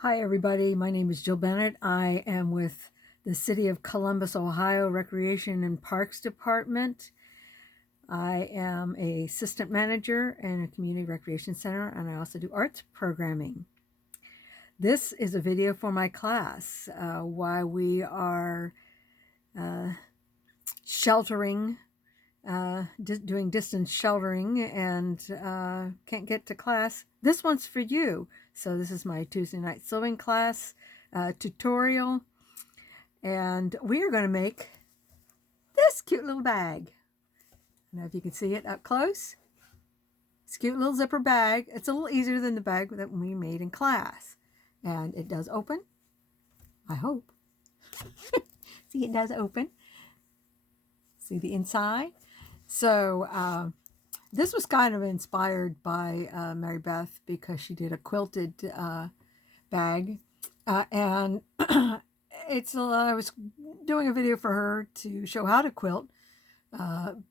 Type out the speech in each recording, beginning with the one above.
Hi, everybody. My name is Jill Bennett. I am with the City of Columbus, Ohio Recreation and Parks Department. I am a assistant manager in a community recreation center, and I also do arts programming. This is a video for my class while we are uh, sheltering, doing distance sheltering, and can't get to class. This one's for you. So this is my Tuesday night sewing class tutorial. And we are going to make this cute little bag. I don't know if you can see it up close. It's a cute little zipper bag. It's a little easier than the bag that we made in class. And it does open. I hope. See, it does open. See the inside? So this was kind of inspired by Mary Beth because she did a quilted bag. And I was doing a video for her to show how to quilt on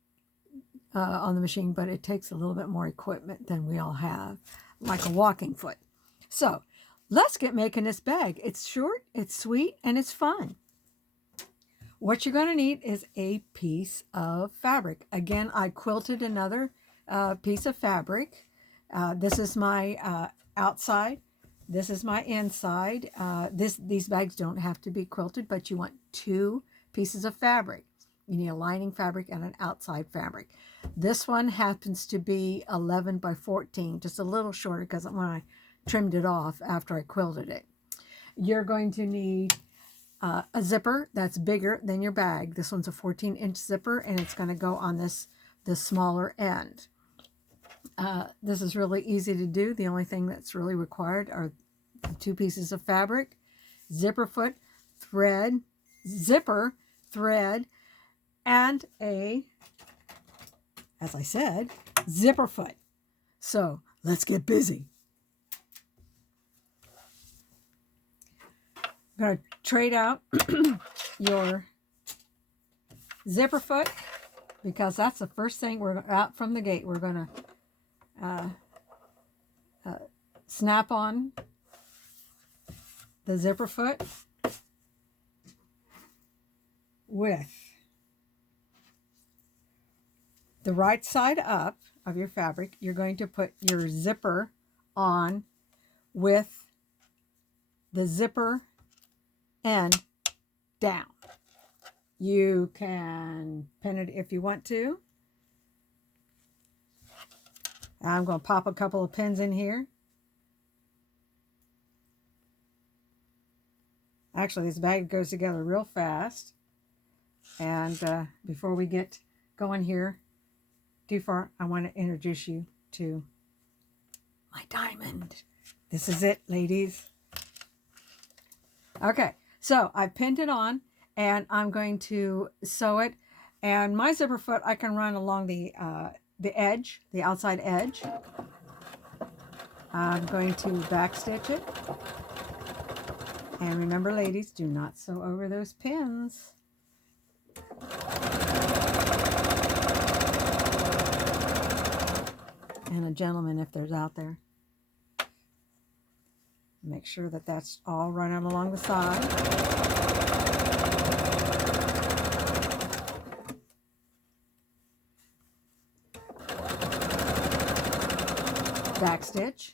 the machine, but it takes a little bit more equipment than we all have, like a walking foot. So let's get making this bag. It's short, it's sweet, and it's fun. What you're going to need is a piece of fabric. Again, I quilted another piece of fabric. This is my outside. This is my inside. These bags don't have to be quilted, but you want two pieces of fabric. You need a lining fabric and an outside fabric. This one happens to be 11 by 14, just a little shorter because when I trimmed it off after I quilted it. You're going to need a zipper that's bigger than your bag. This one's a 14-inch zipper, and it's going to go on this smaller end. This is really easy to do. The only thing that's really required are two pieces of fabric, zipper foot, thread, zipper, thread, and as I said, zipper foot. So let's get busy. I'm going to trade out your zipper foot because that's the first thing we're out from the gate. We're going to snap on the zipper foot with the right side up of your fabric. You're going to put your zipper on with the zipper end down. You can pin it if you want to. I'm going to pop a couple of pins in here. Actually, this bag goes together real fast. And before we get going here too far, I want to introduce you to my diamond. This is it, ladies. Okay, so I pinned it on, and I'm going to sew it. And my zipper foot, I can run along the edge, the outside edge. I'm going to backstitch it. And remember, ladies, do not sew over those pins. And a gentleman, if there's out there. Make sure that that's all running along the side. Backstitch.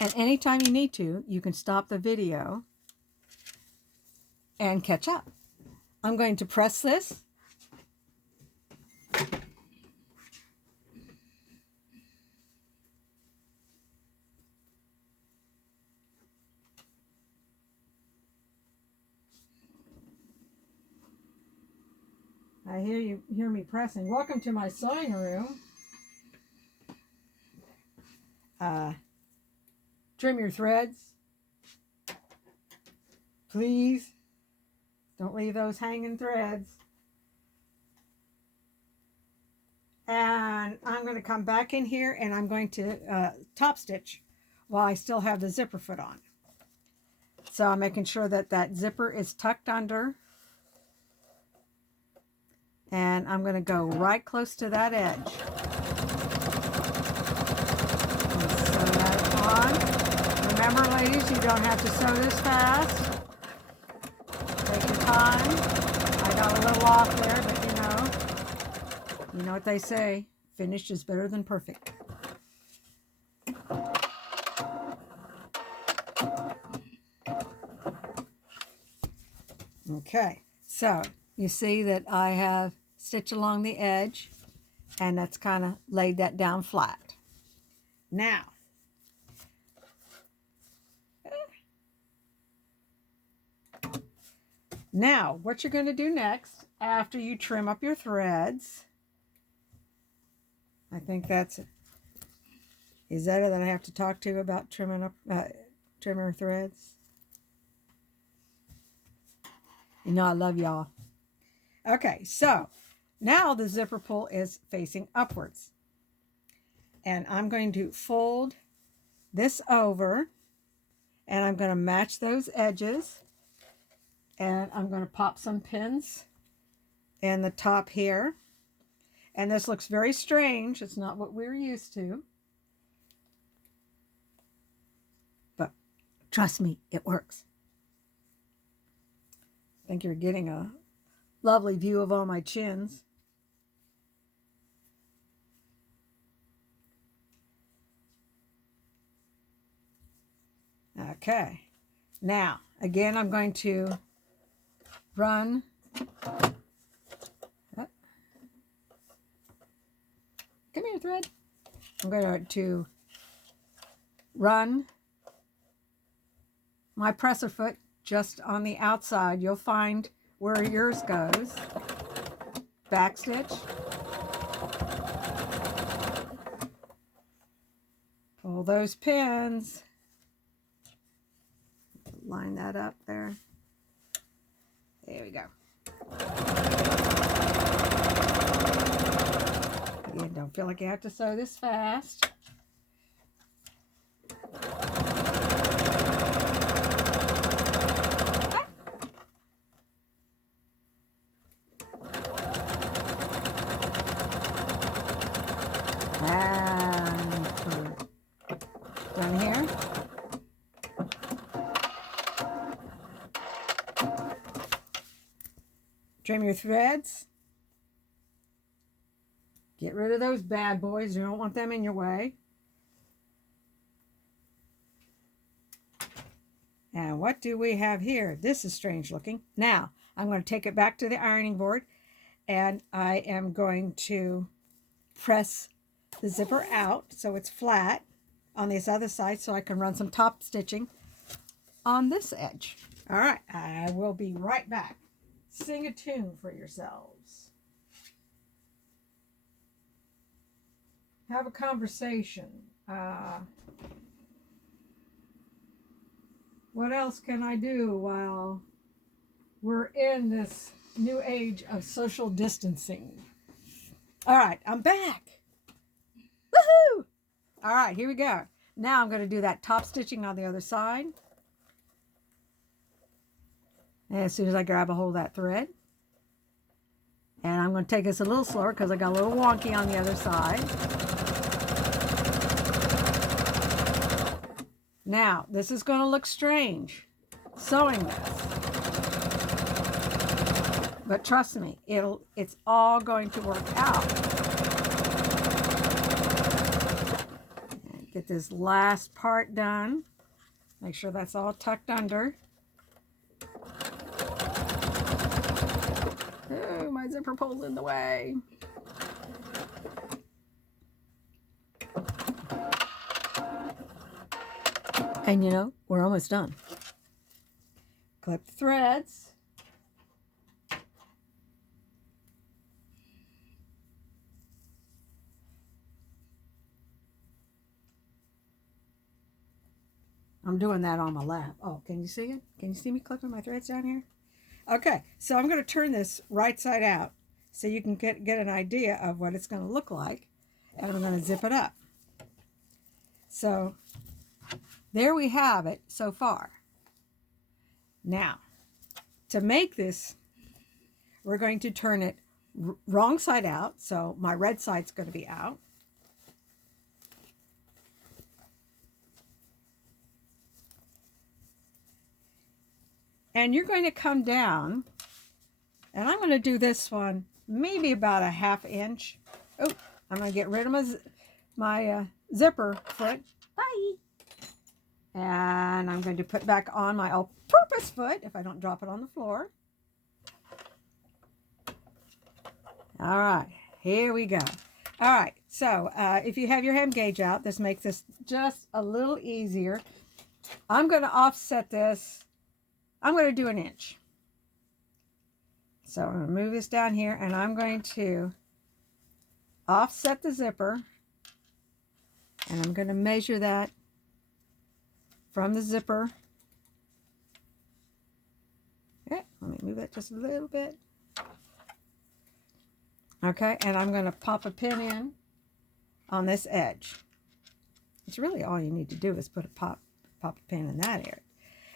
And anytime you need to, you can stop the video and catch up. I'm going to press this. I hear me pressing. Welcome to my sewing room. Trim your threads. Please. Don't leave those hanging threads. And I'm going to come back in here and I'm going to top stitch while I still have the zipper foot on. So I'm making sure that that zipper is tucked under. And I'm going to go right close to that edge. And sew that on. Remember, ladies, you don't have to sew this fast. Take your time. I got a little off there, but you know what they say, finished is better than perfect. Okay, so you see that I have stitched along the edge, and that's kind of laid that down flat. Now what you're going to do next, after you trim up your threads, I think that's Izetta that I have to talk to about trimming her threads. You know I love y'all. Okay, so now the zipper pull is facing upwards. And I'm going to fold this over, and I'm going to match those edges. And I'm going to pop some pins in the top here. And this looks very strange. It's not what we're used to. But trust me, it works. I think you're getting a lovely view of all my chins. Okay. Now, again, I'm going to run. Come here, thread. I'm going to run my presser foot just on the outside. You'll find where yours goes. Back stitch. Pull those pins. Line that up there. There we go. Again, don't feel like you have to sew this fast. And done here. Trim your threads. Get rid of those bad boys. You don't want them in your way. And what do we have here? This is strange looking. Now, I'm going to take it back to the ironing board, and I am going to press the zipper out so it's flat on this other side so I can run some top stitching on this edge. All right, I will be right back. Sing a tune for yourselves. Have a conversation. What else can I do while we're in this new age of social distancing? All right, I'm back. Woohoo! All right, here we go. Now I'm going to do that top stitching on the other side. And as soon as I grab a hold of that thread. And I'm going to take this a little slower because I got a little wonky on the other side. Now, this is going to look strange, sewing this. But trust me, it's all going to work out. Get this last part done. Make sure that's all tucked under. Oh, my zipper pull's in the way. And you know, we're almost done. Clip the threads. I'm doing that on my lap. Oh, can you see it? Can you see me clipping my threads down here? Okay, so I'm going to turn this right side out so you can get an idea of what it's going to look like. And I'm going to zip it up. So there we have it so far. Now, to make this, we're going to turn it wrong side out, so my red side's going to be out. And you're going to come down, and I'm going to do this one maybe about a 1/2 inch. Oh, I'm going to get rid of my zipper foot. Bye. And I'm going to put back on my all-purpose foot if I don't drop it on the floor. All right, here we go. All right, so if you have your hem gauge out, this makes this just a little easier. I'm going to offset this. I'm going to do 1 inch. So I'm going to move this down here, and I'm going to offset the zipper, and I'm going to measure that from the zipper. Okay, let me move that just a little bit. Okay, and I'm going to pop a pin in on this edge. It's really all you need to do is put a pop a pin in that area.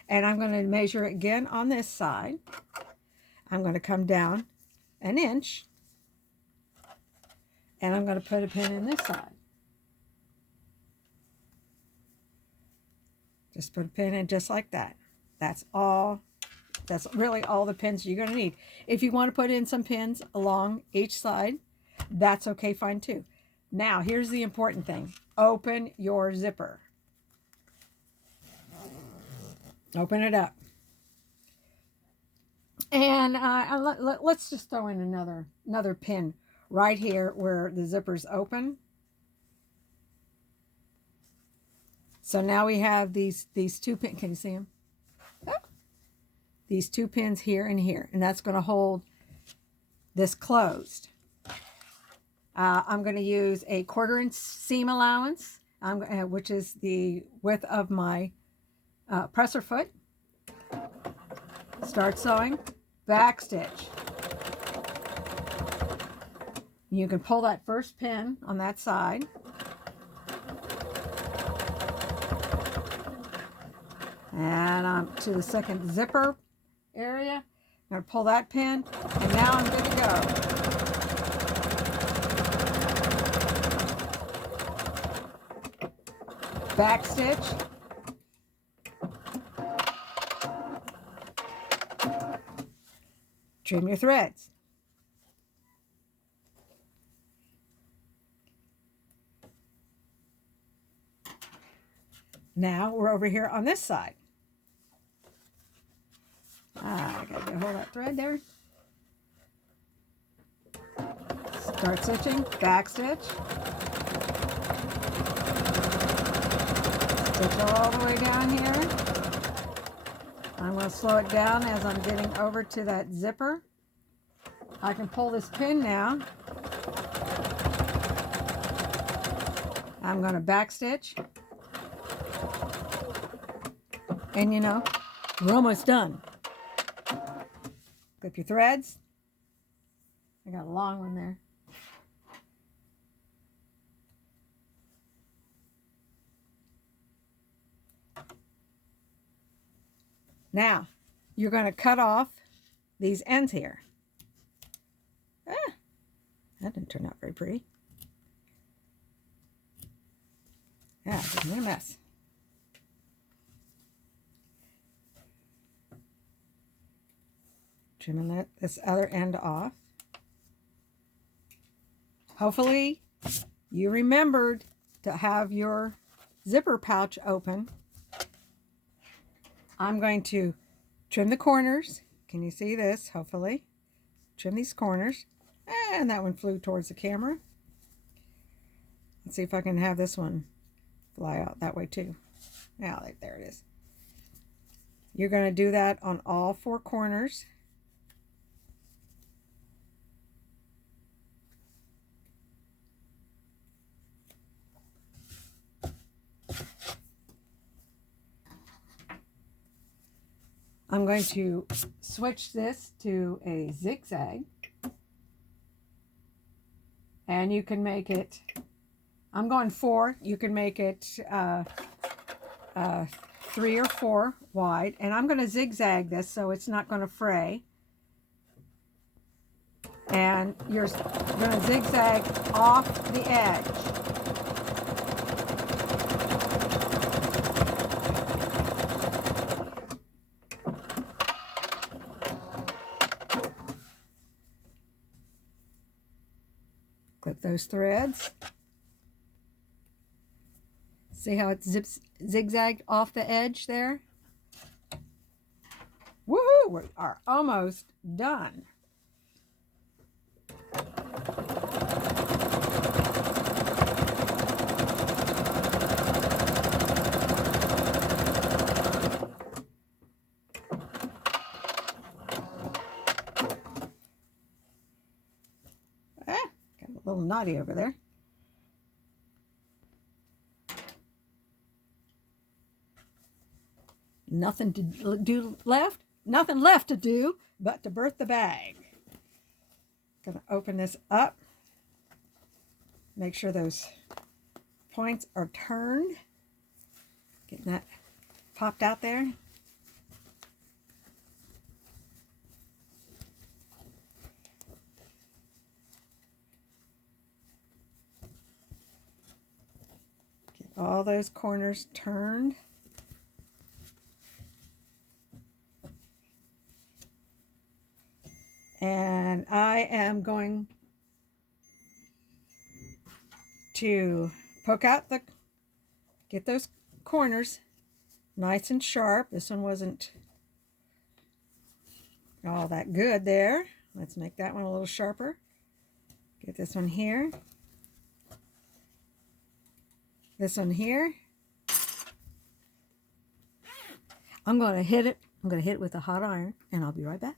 And I'm going to measure again on this side. I'm going to come down 1 inch, and I'm going to put a pin in this side. Just put a pin in just like that. That's all. That's really all the pins you're going to need. If you want to put in some pins along each side, that's okay, fine too. Now, here's the important thing. Open your zipper. Open it up. And let's just throw in another pin right here where the zipper's open. So now we have these 2 pins. Can you see them? Oh. These 2 pins here and here, and that's going to hold this closed. I'm going to use a 1/4 inch seam allowance, which is the width of my presser foot. Start sewing, back stitch. You can pull that first pin on that side. And to the second zipper area. I'm going to pull that pin, and now I'm good to go. Back stitch. Trim your threads. Now we're over here on this side. I gotta get hold of that thread there. Start stitching, back stitch. Stitch all the way down here. I'm going to slow it down as I'm getting over to that zipper. I can pull this pin now. I'm going to back stitch. And you know, we're almost done. Clip your threads. I got a long one there. Now, you're going to cut off these ends here. That didn't turn out very pretty. Yeah, it made a mess. Trimming this other end off. Hopefully, you remembered to have your zipper pouch open. I'm going to trim the corners. Can you see this? Hopefully. Trim these corners. And that one flew towards the camera. Let's see if I can have this one fly out that way too. Now, there it is. You're going to do that on all 4 corners. I'm going to switch this to a zigzag, and you can make it, I'm going 4, you can make it 3 or 4 wide, and I'm going to zigzag this so it's not going to fray. And you're going to zigzag off the edge. Clip those threads. See how it zigzagged off the edge there? Woohoo! We are almost done. Got a little knotty over there. Nothing to do left. Nothing left to do but to birth the bag. Gonna open this up. Make sure those points are turned. Getting that popped out there. Get all those corners turned. And I am going to poke out get those corners nice and sharp. This one wasn't all that good there. Let's make that one a little sharper. Get this one here. This one here. I'm going to hit it. I'm going to hit it with a hot iron, and I'll be right back.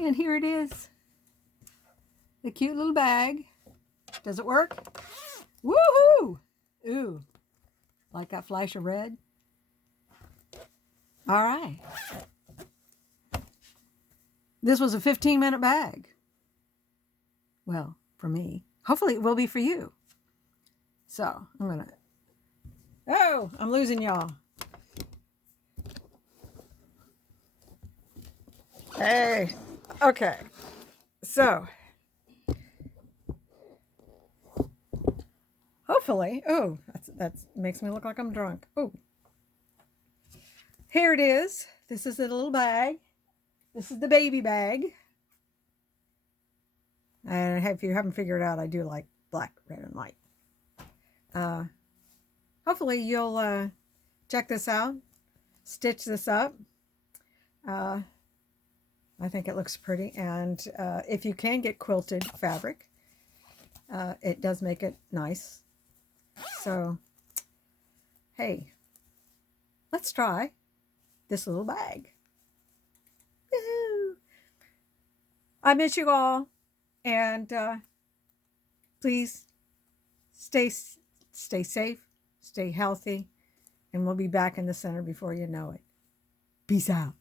And here it is. The cute little bag. Does it work? Woohoo! Ooh. Like that flash of red? All right. This was a 15-minute bag. Well, for me. Hopefully it will be for you. So, I'm going to... Oh, I'm losing y'all. Hey. Okay, so hopefully, oh, that makes me look like I'm drunk. Oh, here it is. This is the little bag. This is the baby bag. And if you haven't figured out, I do like black, red, and white. Hopefully you'll check this out, stitch this up. I think it looks pretty, and if you can get quilted fabric, it does make it nice. So, hey, let's try this little bag. Woo-hoo! I miss you all, and please stay safe, stay healthy, and we'll be back in the center before you know it. Peace out.